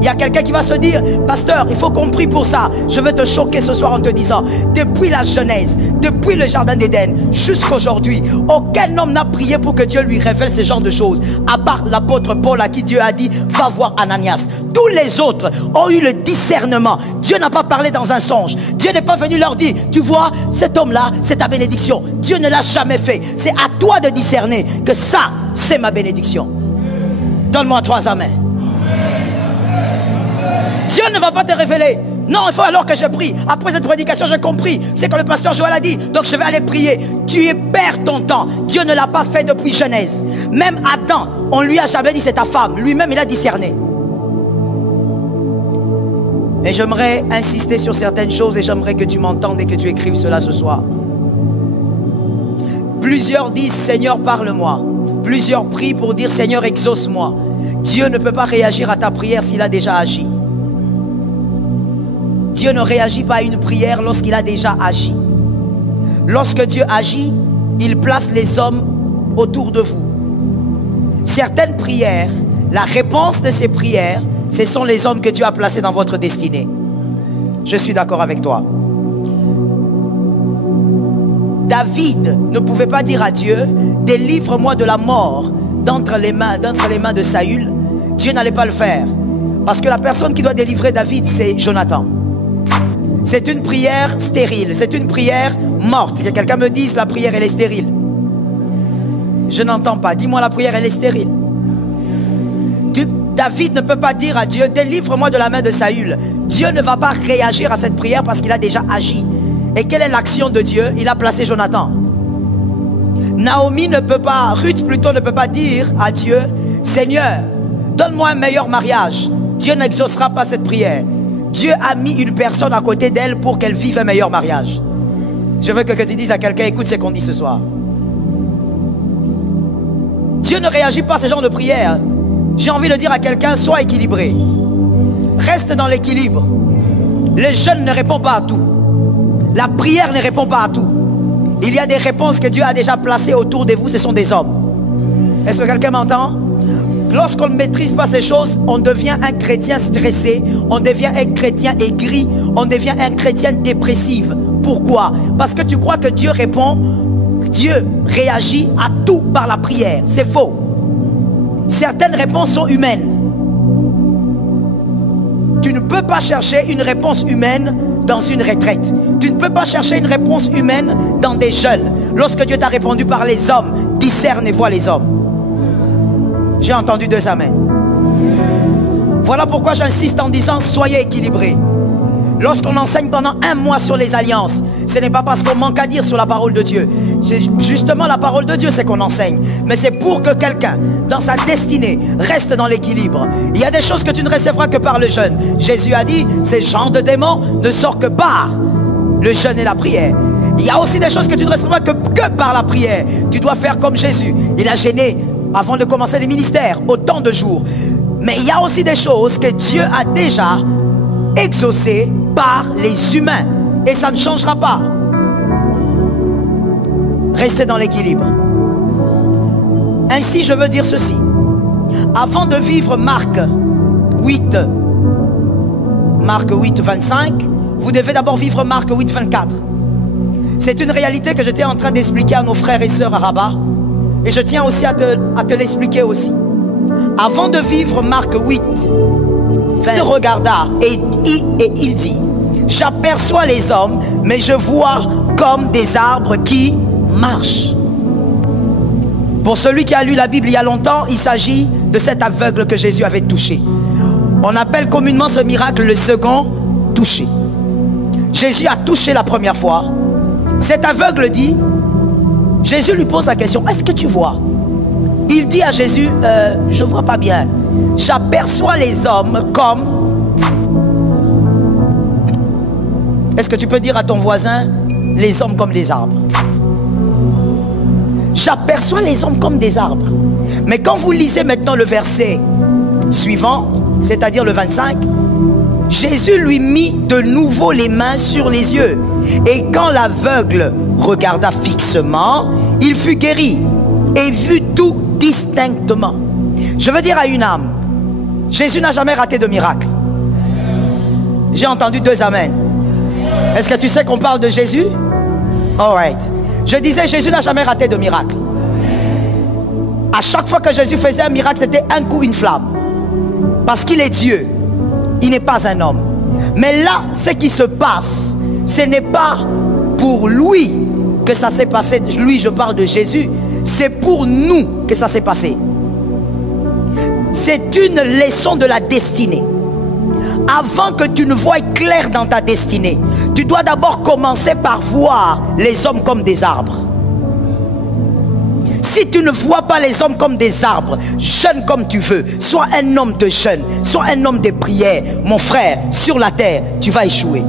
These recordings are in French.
Il y a quelqu'un qui va se dire, pasteur, il faut qu'on prie pour ça. Je veux te choquer ce soir en te disant, depuis la Genèse, depuis le jardin d'Éden jusqu'à aujourd'hui, aucun homme n'a prié pour que Dieu lui révèle ce genre de choses, à part l'apôtre Paul à qui Dieu a dit, va voir Ananias. Tous les autres ont eu le discernement. Dieu n'a pas parlé dans un songe. Dieu n'est pas venu leur dire, tu vois, cet homme-là, c'est ta bénédiction. Dieu ne l'a jamais fait. C'est à toi de discerner que ça, c'est ma bénédiction. Donne-moi 3 amens. Dieu ne va pas te révéler. Non, il faut alors que je prie. Après cette prédication, j'ai compris. C'est quand le pasteur Joël a dit, donc je vais aller prier. Tu perds ton temps. Dieu ne l'a pas fait depuis Genèse. Même Adam, on lui a jamais dit c'est ta femme. Lui-même, il a discerné. Et j'aimerais insister sur certaines choses et j'aimerais que tu m'entendes et que tu écrives cela ce soir. Plusieurs disent, Seigneur, parle-moi. Plusieurs prient pour dire, Seigneur, exauce-moi. Dieu ne peut pas réagir à ta prière s'il a déjà agi. Dieu ne réagit pas à une prière lorsqu'il a déjà agi. Lorsque Dieu agit, il place les hommes autour de vous. Certaines prières, la réponse de ces prières, ce sont les hommes que Dieu a placés dans votre destinée. Je suis d'accord avec toi. David ne pouvait pas dire à Dieu, délivre-moi de la mort d'entre les mains de Saül. Dieu n'allait pas le faire. Parce que la personne qui doit délivrer David, c'est Jonathan. C'est une prière stérile, c'est une prière morte. Que quelqu'un me dise la prière elle est stérile. Je n'entends pas. Dis-moi la prière elle est stérile. David ne peut pas dire à Dieu, délivre-moi de la main de Saül. Dieu ne va pas réagir à cette prière parce qu'il a déjà agi. Et quelle est l'action de Dieu? Il a placé Jonathan. Naomi ne peut pas, Ruth plutôt ne peut pas dire à Dieu, Seigneur, donne-moi un meilleur mariage. Dieu n'exaucera pas cette prière. Dieu a mis une personne à côté d'elle pour qu'elle vive un meilleur mariage. Je veux que tu dises à quelqu'un, écoute ce qu'on dit ce soir. Dieu ne réagit pas à ce genre de prière. J'ai envie de dire à quelqu'un, sois équilibré. Reste dans l'équilibre. Le jeûne ne répond pas à tout. La prière ne répond pas à tout. Il y a des réponses que Dieu a déjà placées autour de vous, ce sont des hommes. Est-ce que quelqu'un m'entend? Lorsqu'on ne maîtrise pas ces choses, on devient un chrétien stressé, on devient un chrétien aigri, on devient un chrétien dépressif. Pourquoi? Parce que tu crois que Dieu répond, Dieu réagit à tout par la prière. C'est faux. Certaines réponses sont humaines. Tu ne peux pas chercher une réponse humaine dans une retraite. Tu ne peux pas chercher une réponse humaine dans des jeûnes. Lorsque Dieu t'a répondu par les hommes, discerne et vois les hommes. J'ai entendu 2 amens. Voilà pourquoi j'insiste en disant soyez équilibrés. Lorsqu'on enseigne pendant 1 mois sur les alliances, ce n'est pas parce qu'on manque à dire sur la parole de Dieu. C'est justement la parole de Dieu, c'est qu'on enseigne. Mais c'est pour que quelqu'un, dans sa destinée, reste dans l'équilibre. Il y a des choses que tu ne recevras que par le jeûne. Jésus a dit, ces genres de démons ne sortent que par le jeûne et la prière. Il y a aussi des choses que tu ne recevras que par la prière. Tu dois faire comme Jésus. Il a jeûné avant de commencer le ministère, autant de jours. Mais il y a aussi des choses que Dieu a déjà exaucées par les humains. Et ça ne changera pas. Restez dans l'équilibre. Ainsi, je veux dire ceci. Avant de vivre Marc 8, 25, vous devez d'abord vivre Marc 8, 24. C'est une réalité que j'étais en train d'expliquer à nos frères et sœurs à Rabat. Et je tiens aussi à te l'expliquer aussi. Avant de vivre Marc 8, il regarda et il dit, j'aperçois les hommes, mais je vois comme des arbres qui marchent. Pour celui qui a lu la Bible il y a longtemps, il s'agit de cet aveugle que Jésus avait touché. On appelle communément ce miracle le second touché. Jésus a touché la première fois. Cet aveugle dit, Jésus lui pose la question, est-ce que tu vois? Il dit à Jésus, je ne vois pas bien. J'aperçois les hommes comme... Est-ce que tu peux dire à ton voisin, les hommes comme les arbres? J'aperçois les hommes comme des arbres. Mais quand vous lisez maintenant le verset suivant, c'est-à-dire le 25, Jésus lui mit de nouveau les mains sur les yeux. Et quand l'aveugle regarda fixement, il fut guéri et vit tout distinctement. Je veux dire à une âme, Jésus n'a jamais raté de miracle. J'ai entendu 2 amen. Est-ce que tu sais qu'on parle de Jésus? All right. Je disais, Jésus n'a jamais raté de miracle. À chaque fois que Jésus faisait un miracle, c'était un coup, une flamme. Parce qu'il est Dieu. Il n'est pas un homme. Mais là, ce qui se passe, ce n'est pas pour lui que ça s'est passé. Lui, je parle de Jésus. C'est pour nous que ça s'est passé. C'est une leçon de la destinée. Avant que tu ne voies clair dans ta destinée, tu dois d'abord commencer par voir les hommes comme des arbres. Si tu ne vois pas les hommes comme des arbres, jeûne comme tu veux, sois un homme de jeûne, sois un homme de prière, mon frère, sur la terre, tu vas échouer.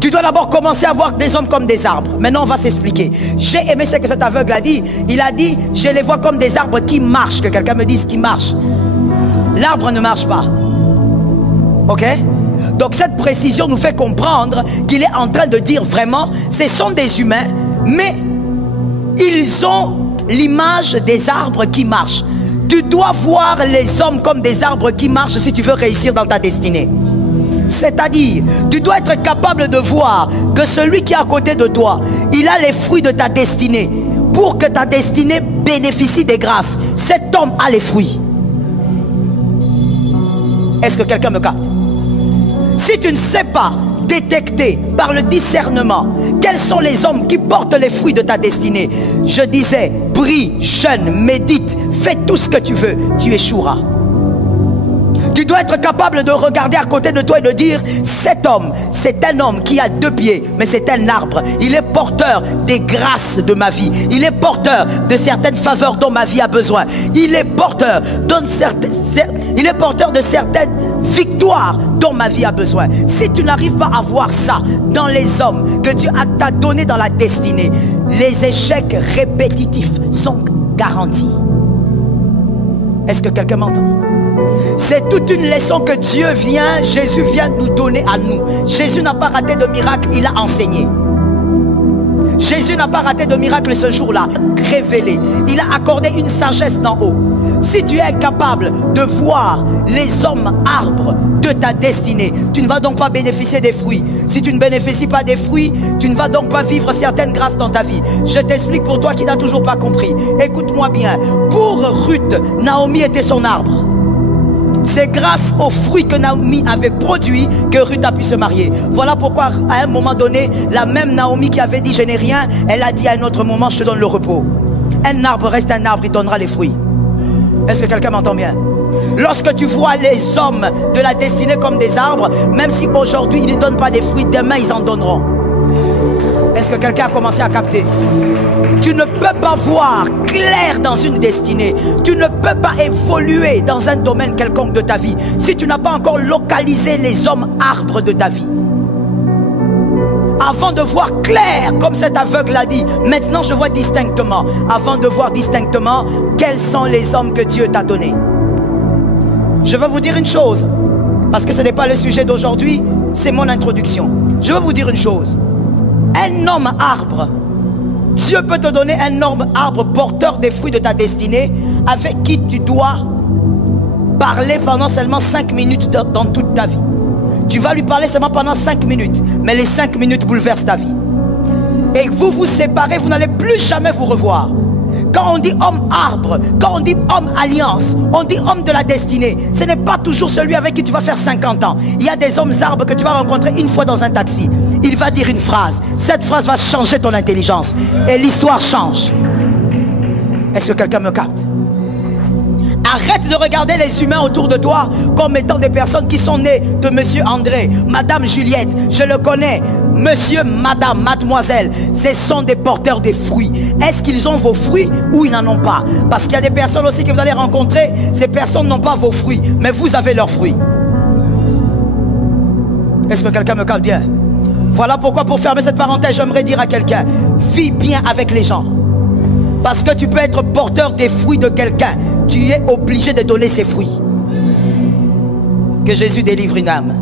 Tu dois d'abord commencer à voir les hommes comme des arbres. Maintenant, on va s'expliquer. J'ai aimé ce que cet aveugle a dit. Il a dit, je les vois comme des arbres qui marchent. Que quelqu'un me dise qui marche. L'arbre ne marche pas. Ok? Donc cette précision nous fait comprendre qu'il est en train de dire vraiment, ce sont des humains, mais ils ont l'image des arbres qui marchent. Tu dois voir les hommes comme des arbres qui marchent si tu veux réussir dans ta destinée. C'est-à-dire, tu dois être capable de voir que celui qui est à côté de toi, il a les fruits de ta destinée. Pour que ta destinée bénéficie des grâces, cet homme a les fruits. Est-ce que quelqu'un me capte? Si tu ne sais pas détecter par le discernement quels sont les hommes qui portent les fruits de ta destinée, je disais, prie, jeûne, médite, fais tout ce que tu veux, tu échoueras. Tu dois être capable de regarder à côté de toi et de dire, cet homme, c'est un homme qui a 2 pieds, mais c'est un arbre. Il est porteur des grâces de ma vie. Il est porteur de certaines faveurs dont ma vie a besoin. Il est porteur de certaines victoires dont ma vie a besoin. Si tu n'arrives pas à voir ça dans les hommes que Dieu t'a donné dans la destinée, les échecs répétitifs sont garantis. Est-ce que quelqu'un m'entend? C'est toute une leçon que Jésus vient nous donner à nous. Jésus n'a pas raté de miracle, il a enseigné. Jésus n'a pas raté de miracle ce jour-là, révélé. Il a accordé une sagesse d'en haut. Si tu es incapable de voir les hommes arbres de ta destinée, tu ne vas donc pas bénéficier des fruits. Si tu ne bénéficies pas des fruits, tu ne vas donc pas vivre certaines grâces dans ta vie. Je t'explique pour toi qui n'as toujours pas compris. Écoute-moi bien. Pour Ruth, Naomi était son arbre. C'est grâce aux fruits que Naomi avait produits que Ruth a pu se marier. Voilà pourquoi à un moment donné, la même Naomi qui avait dit je n'ai rien, elle a dit à un autre moment je te donne le repos. Un arbre reste un arbre, il donnera les fruits. Est-ce que quelqu'un m'entend bien? Lorsque tu vois les hommes de la destinée comme des arbres, même si aujourd'hui ils ne donnent pas des fruits, demain ils en donneront. Est-ce que quelqu'un a commencé à capter? Tu ne peux pas voir clair dans une destinée. Tu ne peux pas évoluer dans un domaine quelconque de ta vie si tu n'as pas encore localisé les hommes arbres de ta vie. Avant de voir clair, comme cet aveugle l'a dit, maintenant je vois distinctement. Avant de voir distinctement, quels sont les hommes que Dieu t'a donnés. Je veux vous dire une chose, parce que ce n'est pas le sujet d'aujourd'hui, c'est mon introduction. Je veux vous dire une chose. Un homme arbre, Dieu peut te donner un homme arbre porteur des fruits de ta destinée, avec qui tu dois parler pendant seulement 5 minutes dans toute ta vie. Tu vas lui parler seulement pendant 5 minutes, mais les 5 minutes bouleversent ta vie. Et vous vous séparez, vous n'allez plus jamais vous revoir. Quand on dit homme arbre, quand on dit homme alliance, on dit homme de la destinée. Ce n'est pas toujours celui avec qui tu vas faire 50 ans. Il y a des hommes arbres que tu vas rencontrer une fois dans un taxi. Il va dire une phrase. Cette phrase va changer ton intelligence. Et l'histoire change. Est-ce que quelqu'un me capte? Arrête de regarder les humains autour de toi comme étant des personnes qui sont nées de Monsieur André, Madame Juliette, je le connais, Monsieur, Madame, Mademoiselle. Ce sont des porteurs de fruits. Est-ce qu'ils ont vos fruits ou ils n'en ont pas? Parce qu'il y a des personnes aussi que vous allez rencontrer, ces personnes n'ont pas vos fruits, mais vous avez leurs fruits. Est-ce que quelqu'un me calme bien? Voilà pourquoi, pour fermer cette parenthèse, j'aimerais dire à quelqu'un, vis bien avec les gens. Parce que tu peux être porteur des fruits de quelqu'un. Tu es obligé de donner ses fruits. Que Jésus délivre une âme.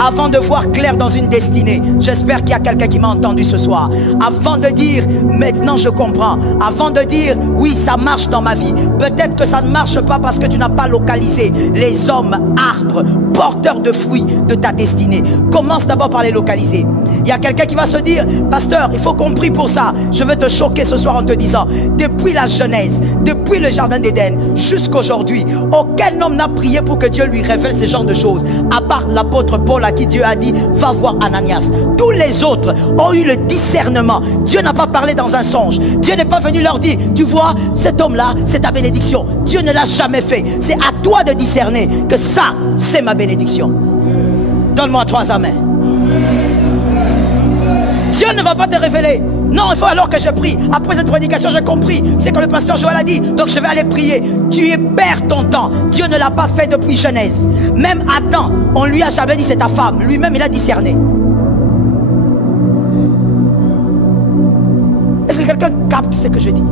Avant de voir clair dans une destinée, j'espère qu'il y a quelqu'un qui m'a entendu ce soir. Avant de dire, maintenant je comprends. Avant de dire, oui, ça marche dans ma vie. Peut-être que ça ne marche pas parce que tu n'as pas localisé les hommes, arbres, porteurs de fruits de ta destinée. Commence d'abord par les localiser. Il y a quelqu'un qui va se dire, pasteur, il faut qu'on prie pour ça. Je veux te choquer ce soir en te disant, depuis la Genèse, depuis le jardin d'Éden, jusqu'aujourd'hui, aucun homme n'a prié pour que Dieu lui révèle ce genre de choses, à part l'apôtre Paul à qui Dieu a dit, va voir Ananias. Tous les autres ont eu le discernement. Dieu n'a pas parlé dans un songe. Dieu n'est pas venu leur dire, tu vois, cet homme-là, c'est ta bénédiction. Dieu ne l'a jamais fait. C'est à toi de discerner que ça, c'est ma bénédiction. Donne-moi 3 amens. Dieu ne va pas te révéler. Non, il faut alors que je prie. Après cette prédication, j'ai compris. C'est que le pasteur Joël a dit. Donc je vais aller prier. Tu perds ton temps. Dieu ne l'a pas fait depuis Genèse. Même Adam, on lui a jamais dit c'est ta femme. Lui-même, il a discerné. Est-ce que quelqu'un capte ce que je dis?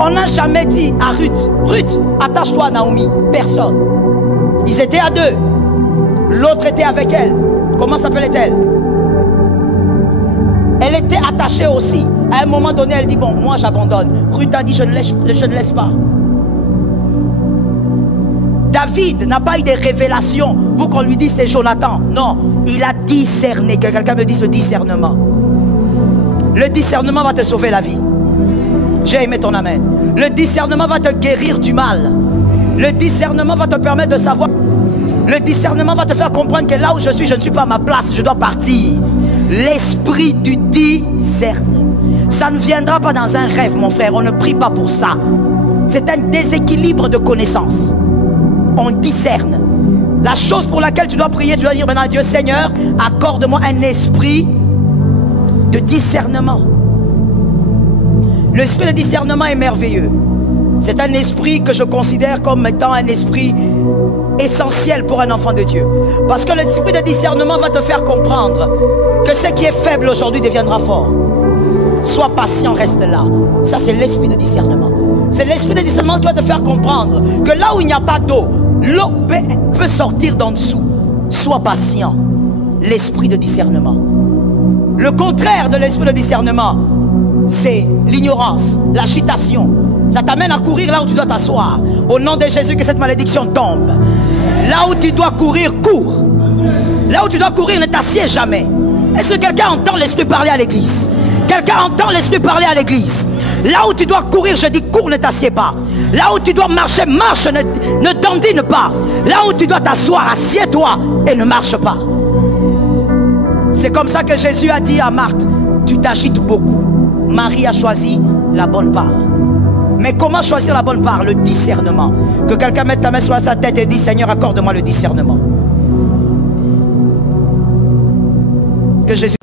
On n'a jamais dit à Ruth, Ruth, attache-toi à Naomi. Personne. Ils étaient à 2. L'autre était avec elle. Comment s'appelait-elle? Elle était attachée aussi. À un moment donné, elle dit, bon, moi j'abandonne. Ruth a dit, je ne laisse pas. David n'a pas eu des révélations pour qu'on lui dise c'est Jonathan. Non, il a discerné. Que quelqu'un me dise le discernement. Le discernement va te sauver la vie. J'ai aimé ton amen. Le discernement va te guérir du mal. Le discernement va te permettre de savoir. Le discernement va te faire comprendre que là où je ne suis pas à ma place, je dois partir. L'esprit du discernement. Ça ne viendra pas dans un rêve, mon frère. On ne prie pas pour ça. C'est un déséquilibre de connaissances. On discerne. La chose pour laquelle tu dois prier, tu dois dire maintenant à Dieu, Seigneur, accorde-moi un esprit de discernement. L'esprit de discernement est merveilleux. C'est un esprit que je considère comme étant un esprit essentiel pour un enfant de Dieu. Parce que l'esprit de discernement va te faire comprendre que ce qui est faible aujourd'hui deviendra fort. Sois patient, reste là. Ça, c'est l'esprit de discernement. C'est l'esprit de discernement qui va te faire comprendre que là où il n'y a pas d'eau, l'eau peut sortir d'en dessous. Sois patient. L'esprit de discernement. Le contraire de l'esprit de discernement, c'est l'ignorance, l'agitation. Ça t'amène à courir là où tu dois t'asseoir. Au nom de Jésus, que cette malédiction tombe. Là où tu dois courir, cours. Là où tu dois courir, ne t'assieds jamais. Est-ce que quelqu'un entend l'esprit parler à l'église? Quelqu'un entend l'esprit parler à l'église? Là où tu dois courir, je dis cours, ne t'assieds pas. Là où tu dois marcher, marche, ne dandine pas. Là où tu dois t'asseoir, assieds-toi et ne marche pas. C'est comme ça que Jésus a dit à Marthe, tu t'agites beaucoup. Marie a choisi la bonne part. Mais comment choisir la bonne part? Le discernement. Que quelqu'un mette ta main sur sa tête et dit, Seigneur, accorde-moi le discernement. Que Jésus